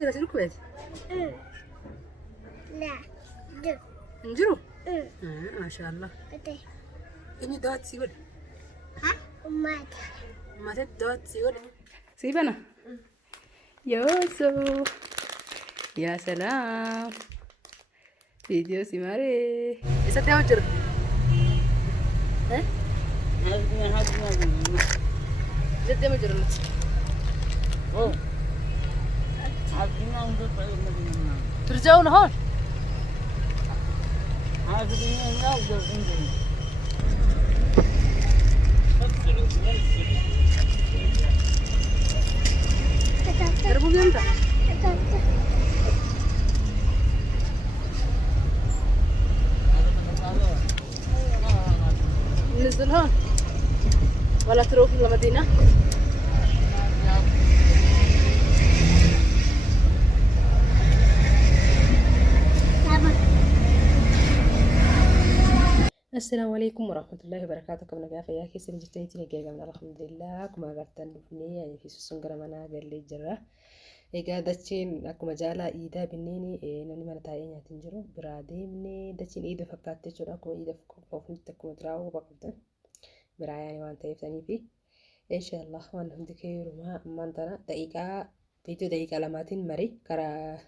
درس الكويت. لا جو نجرو. ما شاء الله. كده إني دوت سيود. ومات ما تدوت سيود. سيبنا. يوسو. يا سلام. فيديو سيماري. إيش تبغى تجرب؟ ها؟ جد ما جربت. Oh. ترجعون هون؟ جربوا لي أنت. ننزل هون ولا تروح للمدينة؟ السلام عليكم ورحمة الله وبركاته. كم نجا فيا كيس نجتني تيجي من الحمد لله كما قرتن بني يعني في سنجرا منا قال لي جرا إيجا دتشين أكو مجالا إيدا بنيني نني من تايين يتنجرو برادي مني دتشين إيدا فكرت تشور أكو إيدا فكوفن تكو تراو بقدر براياني وان تيفتني في إن شاء الله وان هم دكيرو ما مانتنا دقيقة بيتو دقيقة لماتين مري كرا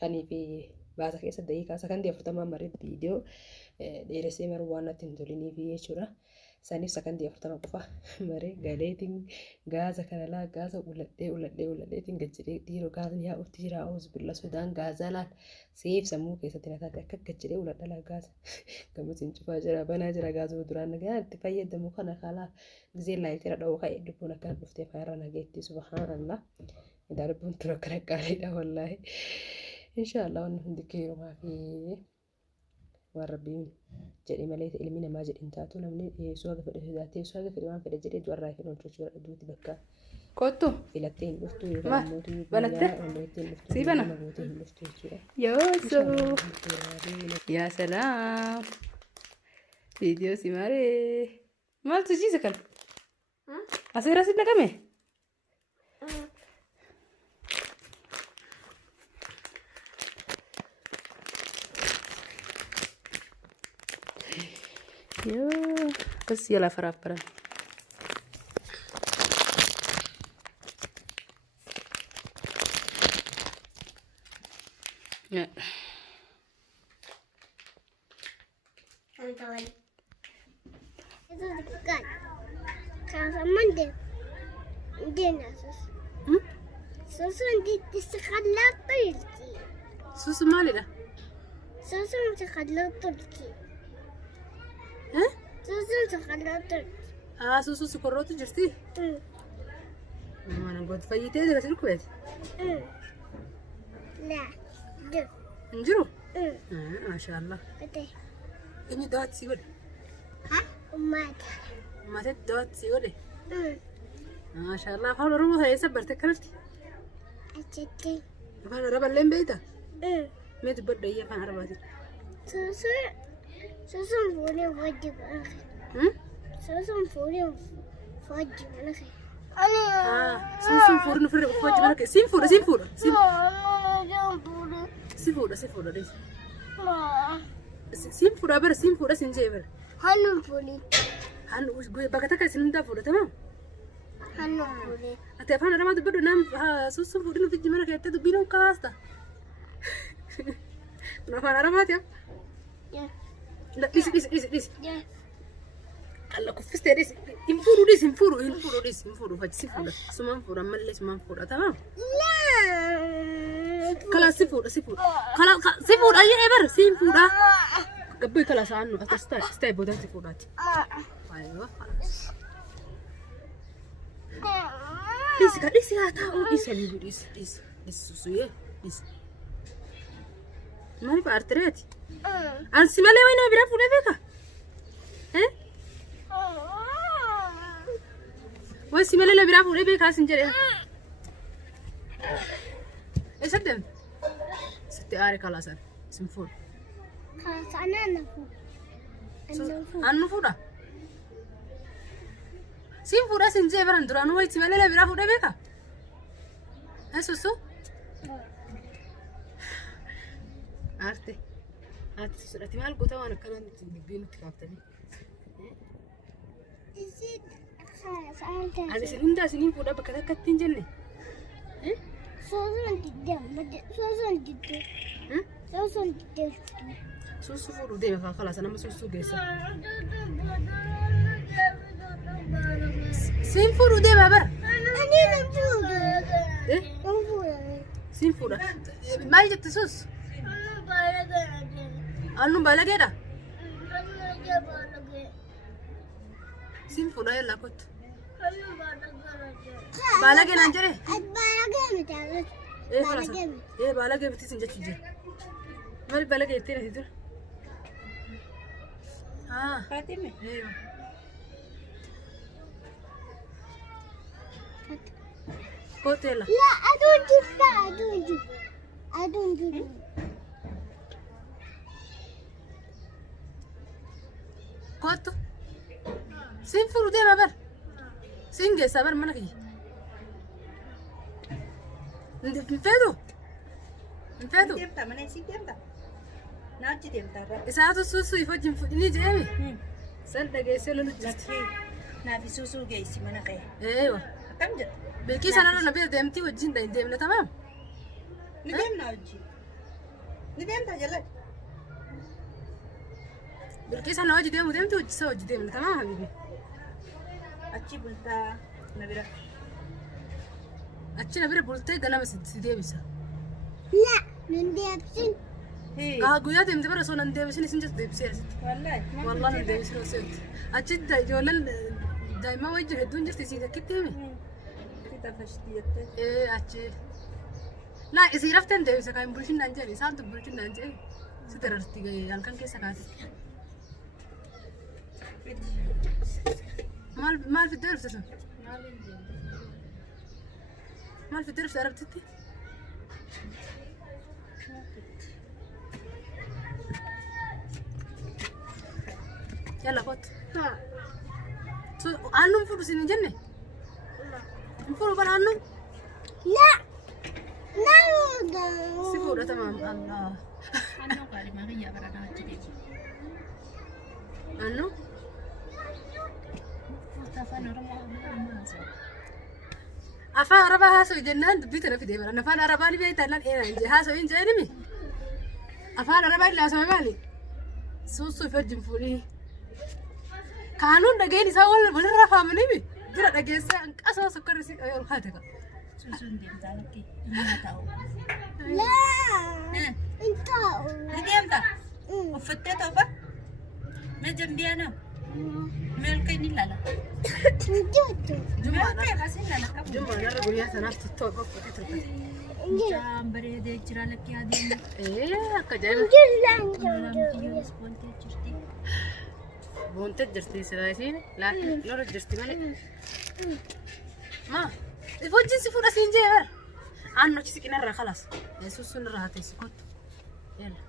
كاني في بعد كيس دقيقة سكان دي أفرطما مري فيديو dheeresee maruu waan natti hin toliniifi jechuudha. Isaaniif sakandii 40 qofa maree galeetiin gaaza kanalaa gaaza uladheetiin gajjedhee dhiiroo gaazni yaa'utti jira oos billa sodaan gaazalaan seef sammuu keessatti nataate akka gajjedhee uladhalaa gaaza gammatiin cufaa jira banaa jira gaazuma duraan nagaa itti fayyadamu kana kalaa gizeen laayitira dha'uu ka'e dubbuun akkan dhuftee faayirra nageetti subhaanallah idaa dubbuun tura akka naqqaaleedha wallaahi inshaallah wanni hundi keerumaa fi والربي جري مليت إلمينا ما جري إنتاتو نمني سواق في الهداتي سواق في الوان في الجري جوار رايفين وتشوف دوتي بكا كوتو فيلتين لفتو ما بنته سيبنا يوسو يا سلام فيديو سيماري ما تجي سكن أصير راسيبنا كمه يوه بس يلا فرابرا يا أنت وين؟ إذا كان كان من دين دين أساس سوسن دي تستخدم طريقتي سوسو مالي ده سوسن تستخدم طريقتي ها سوسن تستخدم طريقتي سوسو سكروتو جرتي ما أنا قلت فايتة درس الكويت لا جو نجرو ما شاء الله كده إني دوت سيود ومات ما تدوت سيود ما شاء الله فاول روح هي سبرت كرفتي أشتي فانا ربع لين بيتا ما تبدأ هي فانا ربعتي سوسن فوري فوجي بنخي سوسن فوري فوجي بنخي سوسن فورن فوري فوجي بنخي سين فورا ديس سين فورا بر سين فورا سين جيبر هنو فوري هنو وش بقتك سين دا فورا تمام هنو فوري أتفهم أنا ما تبدو نام سوسن فورن في جمالك يتدو بينهم كاستا نفهم أنا ما تيا لا ديس الله كفست ديس ينفورو فاج سيفورا سمان فورا ملي سمان فورا تمام لا كلا سيفورا كلا سيفورا أي إبر سيفورا قبل كلا سانو استاي بودن سيفورات أيوة خلاص ديس تاو ديس سوسويه ديس ما في أرتريتي أنا سمعلي وين بيرافو لبيكا ها وين سمعلي لا بيرافو لبيكا سنجري إيش هدم ستي آري خلاص سنفور خلاص أنا نفور سنفور سنجي بران درانو وين سمعلي لا بيرافو لبيكا ها سوسو Arte sudhati maal goota waan akkanaan itti dubbiin nutti kaaftanii. Ani isin hundaa isiniin fuudhaa bakka takkatti hin jenne. Suusu fuudhuu deema kaa kalaasa nama suusuu geessa. Siin fuudhuu deema bara. Siin fuudha. Maal jette suus? Annu balageedha. Siin fuudha yalla kottu. Balagee naan jedhee? Balagee bitti sin jechuu jira. Maal balagee jettee natti dura? Faatime. Kotela. La, I don't do that. I don't do that. Kottu. Siin fuudhuu deema bar. Siin geessaa bar mana kiyya. Hin feetu? Hin feetu? Deemta mana isii deemta. Naachi deemta irra. Isaatu suusuu if wajjin fudhinii jeemi. San dhageessee lolu jirti. Lakkee naafi suusuu geessi mana kee. Eewa. Akkam jedha? Beekii sanarra na bira deemtii wajjin deemna tamaam. Ni deemna wajjin. Ni deemta jala. Beekii sana wajji deemuu deemtii hojii hojii deemna tamaam habibi. Achi bultaa na bira. Achi na bira bultee ganama si deebisa. La, nundeebsin. Guyyaa deemte bara osoo nan deebisin isin jirtu deebisee asitti. Wallahi. Wallaan nan deebisin osoo jirti. Achitti ijoolleen daa'imman wajjin hedduun jirti isii takkitti himi. Tafashti jettee. Achi. Laa isii rafteen deebisa kan bulchin naan jedhe isaantu bulchin naan jedhe si dararti halkan keessa kaate. Maal fiddee dhufte sun? Maal fiddee dhufte arabtitti? Yalla kottu. Aannuun fuudhu siin hin jenne? Hin fuudhu bara aannuun? La, no. Si fuudha tamaam Allah. Annoo gaarii maa kiyyaa bara naachi deemu. Aannu? Afaan Oromoo haasa'u. Afaan Arabaa haasa'u jennaan dubbii tana fidee bara. Afaan Arabaa ni beektaa illaan eenyaan jee haasa'u hin jeenimi. Afaan Arabaa illee haasa'u maali? Suusuu if wajjin fuudhii. Kaanuun dhageen isaa walirra faamaniimi. Bira dhageessee hanqasoo sukkarri si qabee ol kaate qaba. Suusuun deemtaa lakkee. Inni ta'u. La, entah. Ni deemta? Uffattee ta'uba? Mee jambiyaana? Mee olka inni ilaala? Jatuh. Mee asii ilaala qabu. Jummaan irra guyyaa sanaaf tuttoo boqqotee turbate. Mucaan bareedee jira lakkee adeemu. Akka ajaa'iba. Jalan. Lamtiyyoo ispooltee jirti. Boonte jirti silaa isiin lola jirti malee. Ma if wajjin si fuudha siin jee bara. Aannu achi siqinarraa kalaas. Yesuus sun irraa hatee si kottu. Yalla.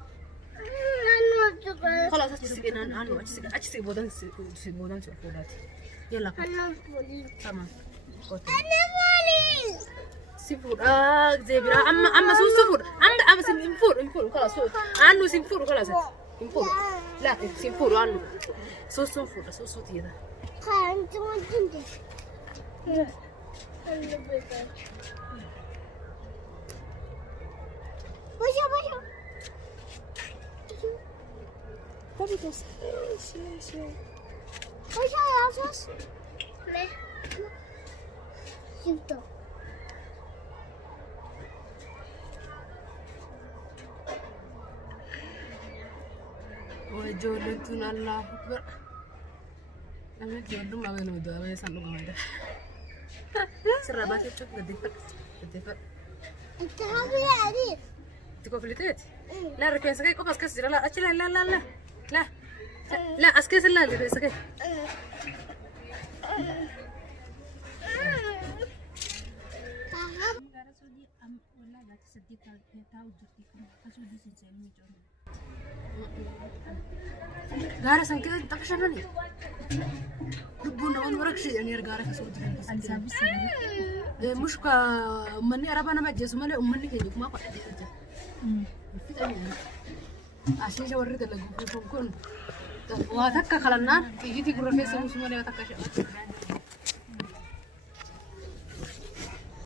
Kalaas achi siqinaan aannu achi siqi boodan si fuudhaati. Yalla kottu. Tamam. Kottu. Si fuudhaa zeebiraa amma suus si fuudha. Amma si hin fuudhu kalaas fuudhu. Aannu si hin fuudhu kalaas hin fuudhu. Laa si hin fuudhu aannu. Suusuun fuudha suusuu tiyyata. Kan cuma jende. Baca. Tapi tos. Baca ya sos. Le. Situ. Ijoolleen tun Allahu Akbar. Namni ijoollummaa baay'ee nama du'a baay'ee isaan dhugamaa. Sirraa baatee jechuun gaddeeffadhu. Itu apa lagi? Itti kofliteeti. Laa rifeensa kee qofa as keessa jira laa achi laa as keessa laa rifeensa kee. Gaara san keessa tapha shanani. Lubbuun namoonni warra kishee jedhanii gaara keessa hojjetan. mushka ummanni araba nama ajjeesu malee ummanni keenya kuma fadha jechuudha. Fixanii ashiisha warri dalagu kun waa takka kalannaan xiyyitii gurra keessa buusu malee waa takka sha'a.